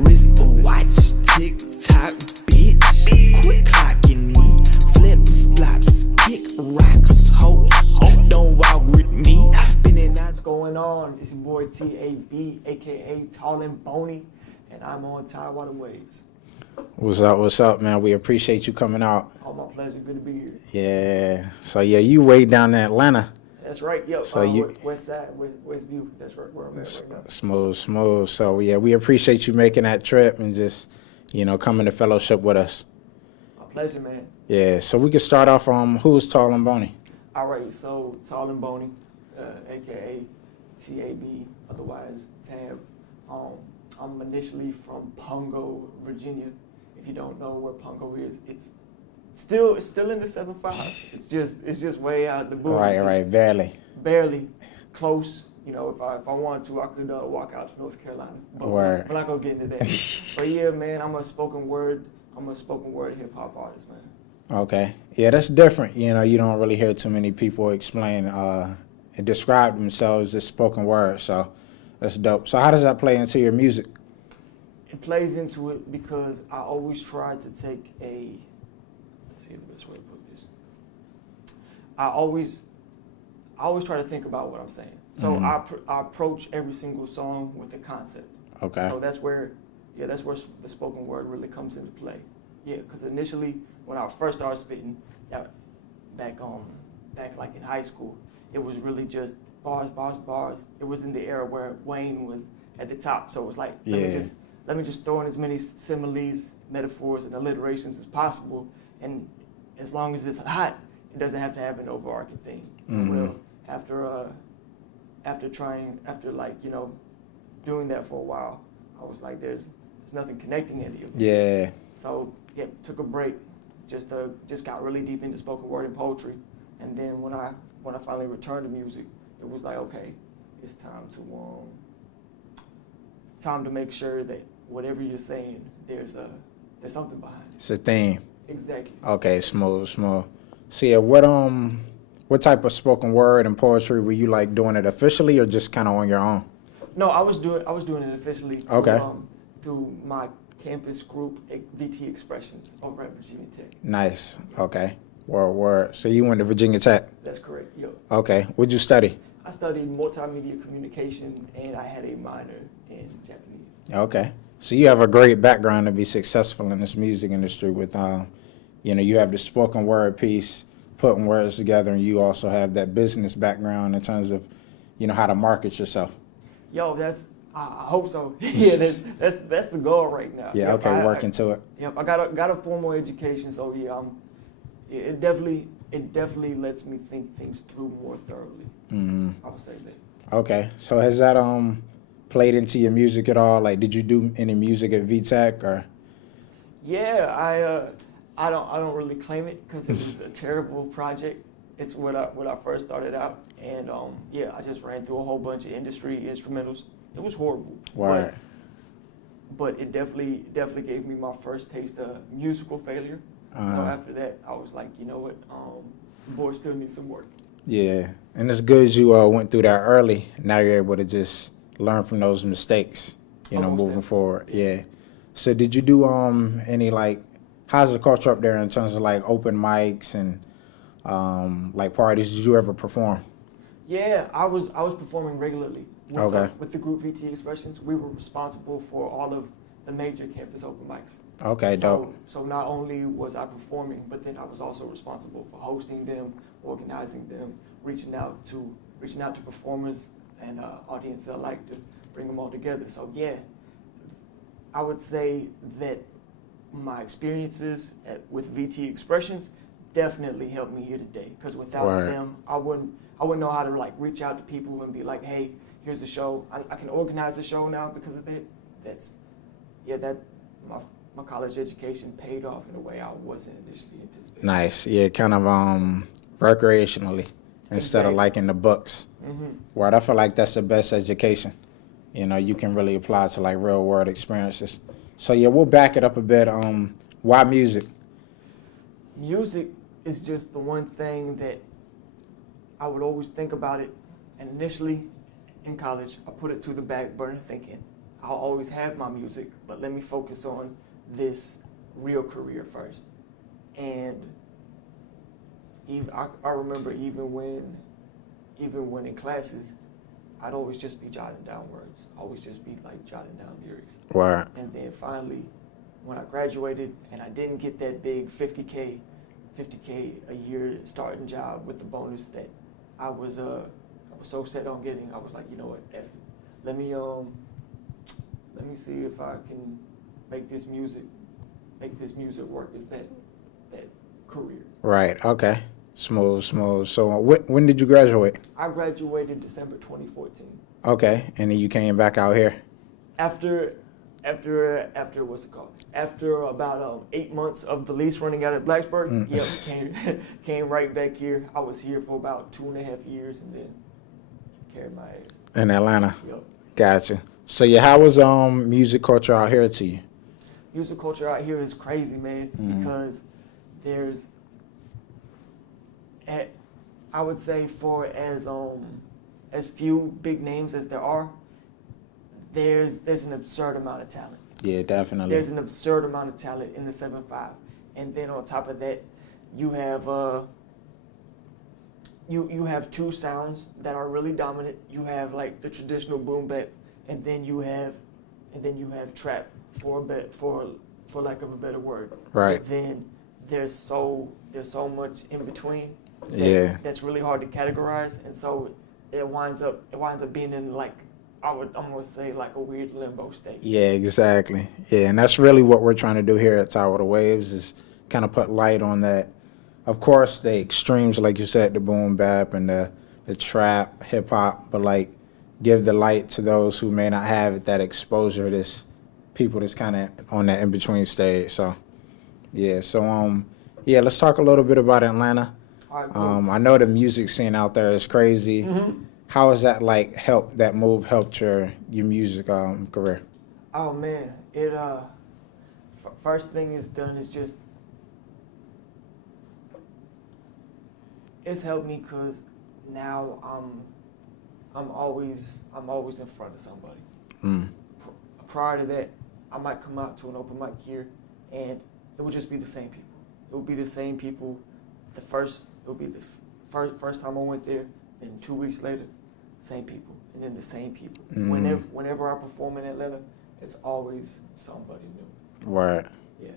Wrist watch, tick-tock, bitch. Quit clocking me. Flip-flops, kick rocks, hoes. Don't walk with me. Been in that. What's going on? It's your boy T.A.B, aka Tall and Bony, and I'm on Tidewater Waves. What's up, man? We appreciate you coming out. Oh, my pleasure. Good to be here. Yeah. So, yeah, you way down in Atlanta. That's right. Yep. So West Side, West View. That's right where I'm at right now. Smooth. So, yeah, we appreciate you making that trip and just, coming to fellowship with us. My pleasure, man. Yeah. So we can start off who's Tall and Bony? All right. So Tall and Bony, aka T.A.B, otherwise T.A.B. I'm initially from Pungo, Virginia. If you don't know where Pungo is, it's still in the 7-5. It's just way out the boonies. Right, barely close. If I wanted to, I could walk out to North Carolina. But we're not gonna get into that. But yeah, man, I'm a spoken word hip hop artist, man. Okay. Yeah, that's different. You don't really hear too many people explain and describe themselves as spoken word. So that's dope. So how does that play into your music? It plays into it because I always try to take let's see the best way to put this. I always try to think about what I'm saying. So I approach every single song with a concept. Okay. So that's where the spoken word really comes into play. Yeah, because initially when I first started spitting, back like in high school, it was really just bars. It was in the era where Wayne was at the top, so it was like let me just throw in as many similes, metaphors, and alliterations as possible, and as long as it's hot, it doesn't have to have an overarching theme. Well, after doing that for a while, I was like, there's nothing connecting any of it. Yeah. So took a break, just got really deep into spoken word and poetry, and then when I finally returned to music, it was like, okay, it's time to make sure that whatever you're saying, there's something behind it. It's a theme. Exactly. Okay, smooth. So yeah, what type of spoken word and poetry were you like doing it officially or just kind of on your own? No, I was doing it officially. Through my campus group, VT Expressions over at Virginia Tech. Nice. Okay. Word. So you went to Virginia Tech? That's correct. Yep. Okay. What'd you study? I studied multimedia communication, and I had a minor in Japanese. Okay. So you have a great background to be successful in this music industry with, you have the spoken word piece, putting words together, and you also have that business background in terms of, how to market yourself. Yo, I hope so. Yeah, that's the goal right now. Yeah. Yep, okay. Working to it. Yep. I got a formal education, so yeah, it definitely lets me think things through more thoroughly. I would say that. Okay. So has that played into your music at all? Like, did you do any music at VTech or? Yeah, I don't really claim it because it was a terrible project. It's when I first started out, and I just ran through a whole bunch of industry instrumentals. It was horrible. Right. But it definitely gave me my first taste of musical failure. So after that, I was like, you know what, boy still needs some work. Yeah, and it's good you went through that early. Now you're able to just learn from those mistakes, moving forward. Yeah. So did you do any how's the culture up there in terms of open mics and parties? Did you ever perform? Yeah, I was performing regularly with the group VT Expressions. We were responsible for all of the major campus open mics. Okay, dope. So not only was I performing, but then I was also responsible for hosting them, organizing them, reaching out to performers and audiences alike to bring them all together. So yeah, I would say that my experiences with VT Expressions definitely helped me here today. Because without them, I wouldn't know how to reach out to people and be like, hey, here's the show. I can organize the show now because of that. My college education paid off in a way I wasn't initially anticipating. Nice. Yeah, kind of recreationally instead of in the books. Where I feel like that's the best education. You can really apply to real world experiences. So yeah, we'll back it up a bit. Why music? Music is just the one thing that I would always think about it. And initially in college, I put it to the back burner thinking I'll always have my music, but let me focus on this real career first. And even I remember even when in classes, I'd always just be jotting down words, always just be like jotting down lyrics. Right. And then finally, when I graduated and I didn't get that big 50K a year starting job with the bonus that I was so set on getting, I was like, you know what, F it. Let me see if I can make this music work as that career. Right. Okay. Smooth. So when did you graduate? I graduated December 2014. Okay, and then you came back out here. After what's it called? After about 8 months of the lease running out at Blacksburg, we came right back here. I was here for about 2.5 years, and then carried my ass. In Atlanta. Yep. Gotcha. So yeah, how was music culture out here to you? Music culture out here is crazy, man, because there's, I would say, for as few big names as there are, there's an absurd amount of talent. Yeah, definitely. There's an absurd amount of talent in the 7-5, and then on top of that, you have you have two sounds that are really dominant. You have like the traditional boom bap, and then you have trap, for lack of a better word. Right. But then there's so much in between. That's really hard to categorize, and so it winds up being in like, I'm gonna say like a weird limbo state. Yeah, exactly. Yeah, and that's really what we're trying to do here at Tower of the Waves, is kind of put light on that. Of course, the extremes, like you said, the boom bap and the trap, hip hop, but like give the light to those who may not have that exposure, this people that's kind of on that in between stage. So yeah, let's talk a little bit about Atlanta. All right, cool. I know the music scene out there is crazy. Mm-hmm. How has that helped your music career? Oh man, it first thing it's done is just it's helped me because now I'm always in front of somebody. Prior to that, I might come out to an open mic here, and it would just be the same people. It would be the same people. It would be the first time I went there, and 2 weeks later, same people, and then the same people. Whenever I perform in Atlanta, it's always somebody new. Right. Yeah,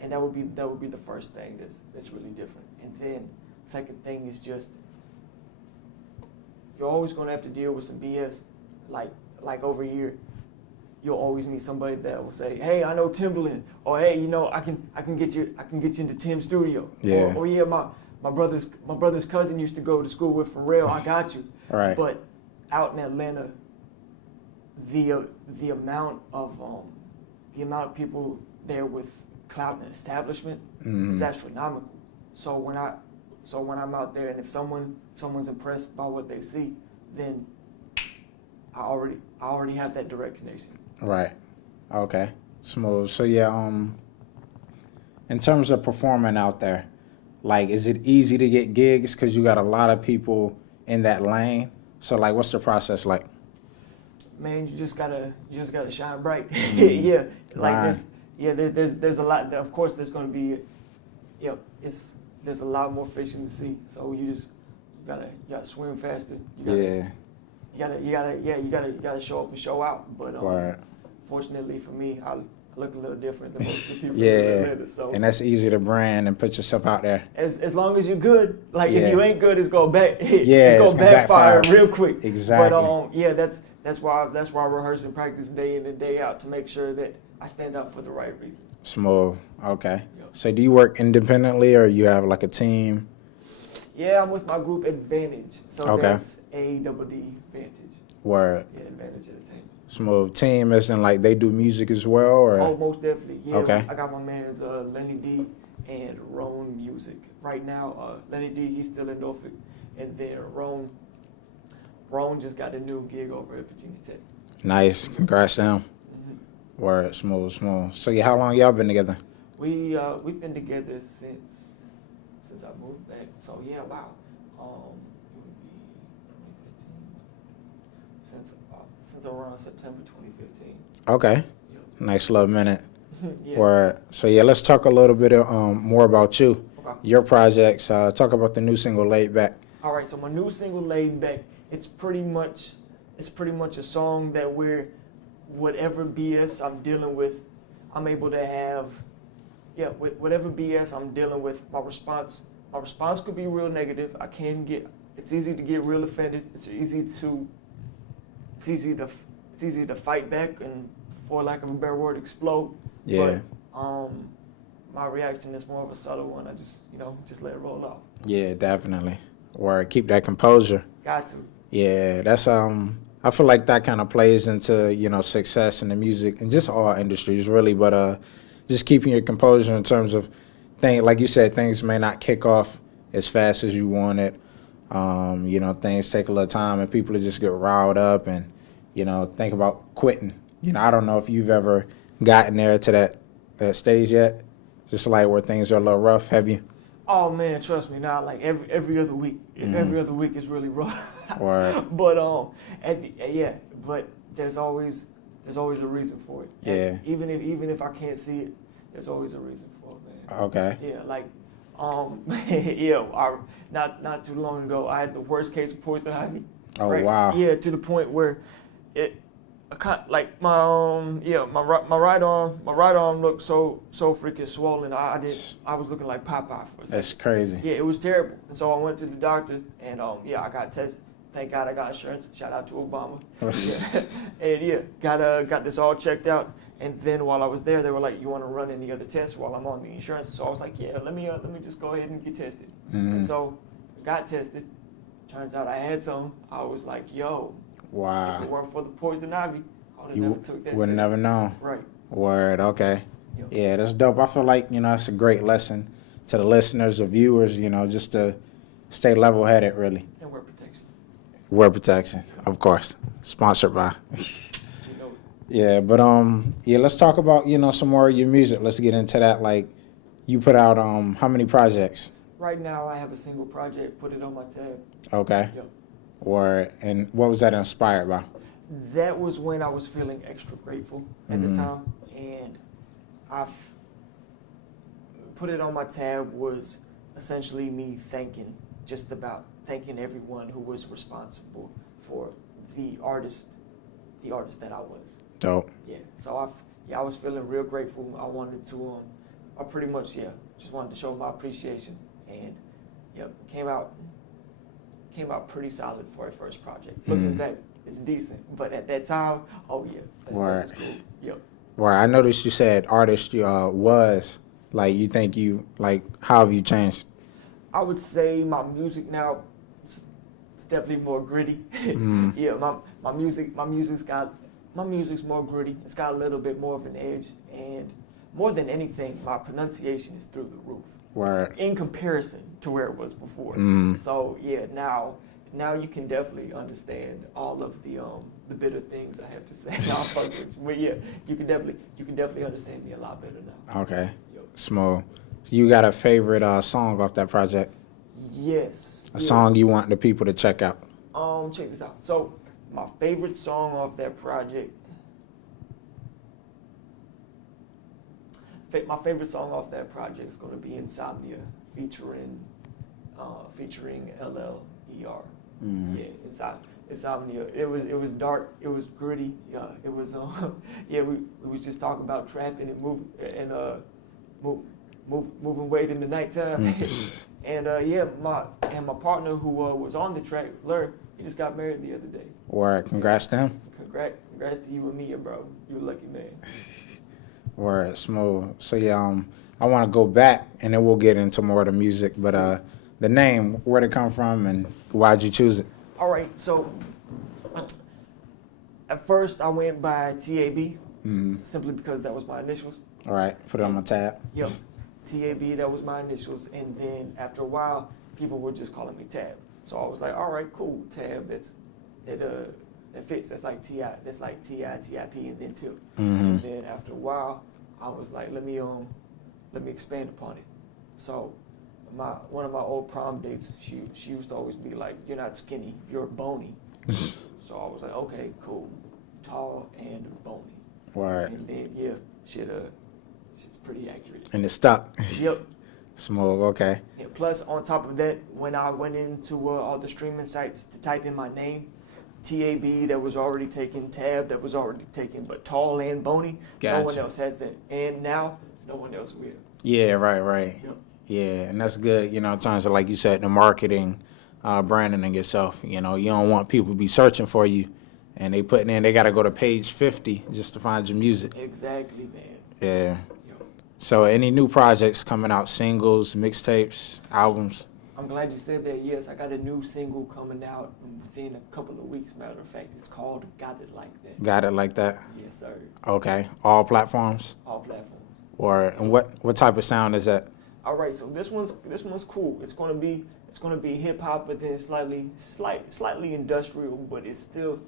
and that would be the first thing that's really different. And then second thing is just you're always gonna have to deal with some BS, like over here. You'll always meet somebody that will say, "Hey, I know Timberland," or "Hey, I can get you into Tim's studio." Yeah. Or yeah, my brother's cousin used to go to school with Pharrell. I got you. Right. But out in Atlanta, the amount of people there with clout and establishment, it's astronomical. So when I'm out there, and if someone's impressed by what they see, then I already have that direct connection. Right. Okay. Smooth. So yeah, in terms of performing out there, like, is it easy to get gigs because you got a lot of people in that lane? So like, what's the process like? Man, you just gotta shine bright. Yeah. Like Right. there's a lot. Of course, there's gonna be, there's a lot more fish in the sea. So you gotta swim faster. You gotta show up and show out. But Right. fortunately for me, I look a little different than most of the people. Yeah. in Atlanta, so And that's easy to brand and put yourself out there. as long as you're good, like Yeah. if you ain't good, it's gonna it's gonna backfire backfire. real quick. Exactly. But that's why I rehearse and practice day in and day out to make sure that I stand out for the right reasons. Smooth. Okay. Yep. So do you work independently or you have like a team? Yeah, I'm with my group Advantage. So Okay. that's A-double-D, Vantage. Word. Yeah, Advantage Entertainment. Smooth. Team as in like they do music as well, or? Oh, most definitely. Yeah, Okay. I got my mans Lenny D and Roan Music. Right now, Lenny D, he's still in Norfolk. And then Roan just got a new gig over at Virginia Tech. Nice. Congrats to him. Word. Smooth. So yeah, how long y'all been together? We've been together since I moved back. So yeah, wow. It would be 2015. since around September 2015. Okay. Yep. Nice little minute. Yes. Word. So yeah, let's talk a little bit more about you. Okay. Your projects. Talk about the new single "Laid Back." All right. So my new single "Laid Back," it's pretty much a song that where whatever BS I'm dealing with, I'm able to have. Yeah, with whatever BS I'm dealing with, my response could be real negative. It's easy to get real offended. It's easy to fight back and, for lack of a better word, explode. Yeah. But my reaction is more of a subtle one. I just let it roll off. Yeah, definitely. Word. Keep that composure. Got to. Yeah, that's I feel like that kind of plays into success in the music and just all industries really, but just keeping your composure in terms of like you said, things may not kick off as fast as you want it. Things take a little time and people just get riled up and think about quitting. I don't know if you've ever gotten there to that stage yet, just like where things are a little rough. Have you? Oh man, trust me. Now, like every other week, every other week is really rough. Word. But but there's always a reason for it. Yeah. And even if I can't see it, there's always a reason for it, man. Okay. Yeah, like not too long ago, I had the worst case of poison ivy. Oh right? wow. Yeah, to the point where my right arm looked so freaking swollen. I was looking like Popeye for a second. That's crazy. Yeah, it was terrible. And so I went to the doctor, and I got tested. Thank God I got insurance. Shout out to Obama. Got this all checked out. And then while I was there, they were like, "You want to run any other tests while I'm on the insurance?" So I was like, "Yeah, let me just go ahead and get tested." Mm-hmm. And so got tested. Turns out I had some. I was like, "Yo, wow. if it weren't for the poison ivy, I would have You never took that." would test. never know. Right. Word. Okay. Yep. Yeah, that's dope. I feel like that's a great lesson to the listeners or viewers. Just to stay level-headed, really. And wear protection. Wear protection, of course. Sponsored by. Yeah, but let's talk about some more of your music. Let's get into that. Like, you put out how many projects? Right now, I have a single project. Put it on my tab. Okay. Yep. And what was that inspired by? That was when I was feeling extra grateful at the time, and I've put it on my tab was essentially me thanking everyone who was responsible for the artist that I was. Dope. Yeah. So I was feeling real grateful. I wanted to I pretty much just wanted to show my appreciation, and came out pretty solid for a first project. Looking back, it's decent, but at that time, that was cool. Yep. Where I noticed you said artist you was, like, you think you, like, how have you changed? I would say my music now it's definitely more gritty. Yeah, my music's more gritty. It's got a little bit more of an edge, and more than anything, my pronunciation is through the roof. Word. In comparison to where it was before. So yeah, now you can definitely understand all of the bitter things I have to say. But yeah, you can definitely understand me a lot better now. Okay. Yep. Small. You got a favorite song off that project? Yes. A song you want the people to check out? Check this out. So my favorite song off that project. My favorite song off that project is going to be Insomnia, featuring LL ER. Yeah, Insomnia. It was dark. It was gritty. It was we was just talking about trapping and moving weight in the nighttime. And my partner who was on the track, Lyrical, he just got married the other day. Word. Congrats to him. Congrats to you and me, bro. You a lucky man. Word. Smooth. So I want to go back and then we'll get into more of the music. But the name, where'd it come from and why'd you choose it? All right. So at first I went by T.A.B. Simply because that was my initials. All right. Put it on my tab. Yep. T.A.B. That was my initials, and then after a while, people were just calling me Tab. So I was like, all right, cool, Tab. That fits. That's like T.I. That's like T.I., T.I.P. and then Tip. And then after a while, I was like, let me expand upon it. So one of my old prom dates, she used to always be like, you're not skinny, you're bony. So I was like, okay, cool. tall, and bony. Right. And then yeah, shit's pretty accurate. And it's stuck. Yep. Smooth. Okay. And plus, on top of that, when I went into all the streaming sites to type in my name, T.A.B. that was already taken, T.A.B. that was already taken, but tall and bony, Gotcha. no one else has that. And now, no one else will. Yeah. Right. Yep. Yeah, and that's good. In terms of, like you said, the marketing, branding of yourself. You don't want people to be searching for you, and they got to go to page 50 just to find your music. Exactly, man. Yeah. So, any new projects coming out? Singles, mixtapes, albums? I'm glad you said that. Yes, I got a new single coming out within a couple of weeks. Matter of fact, it's called "Got It Like That." Got It Like That? Yes, sir. Okay. All platforms? All platforms. And what type of sound is that? All right, so this one's cool. It's gonna be hip hop, but then slightly industrial, but it still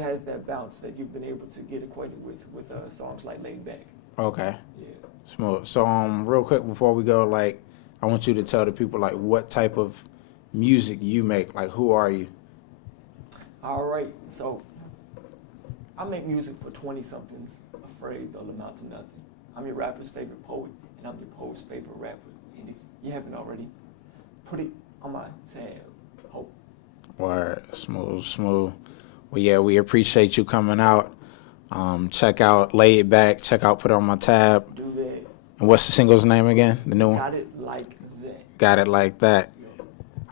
has that bounce that you've been able to get acquainted with songs like "Laid Back." Okay. Yeah. Smooth. So, real quick before we go, like, I want you to tell the people, like, what type of music you make. Like, who are you? All right, so I make music for 20-somethings afraid they'll amount to nothing. I'm your rapper's favorite poet, and I'm your poet's favorite rapper. And if you haven't already, put it on my tab. Hope. Word. Smooth. Well, yeah, we appreciate you coming out. Check out Laid Back. Check out Put It On My Tab. Do that. And what's the single's name again? The new one? Got It Like That. Got It Like That.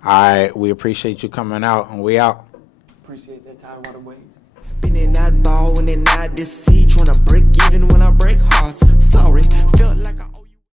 All right. We appreciate you coming out, and we out. Appreciate that, Tidewater Waves. Been in that ball when in that deceit, tryna break even when I break hearts. Sorry, felt like I owe you.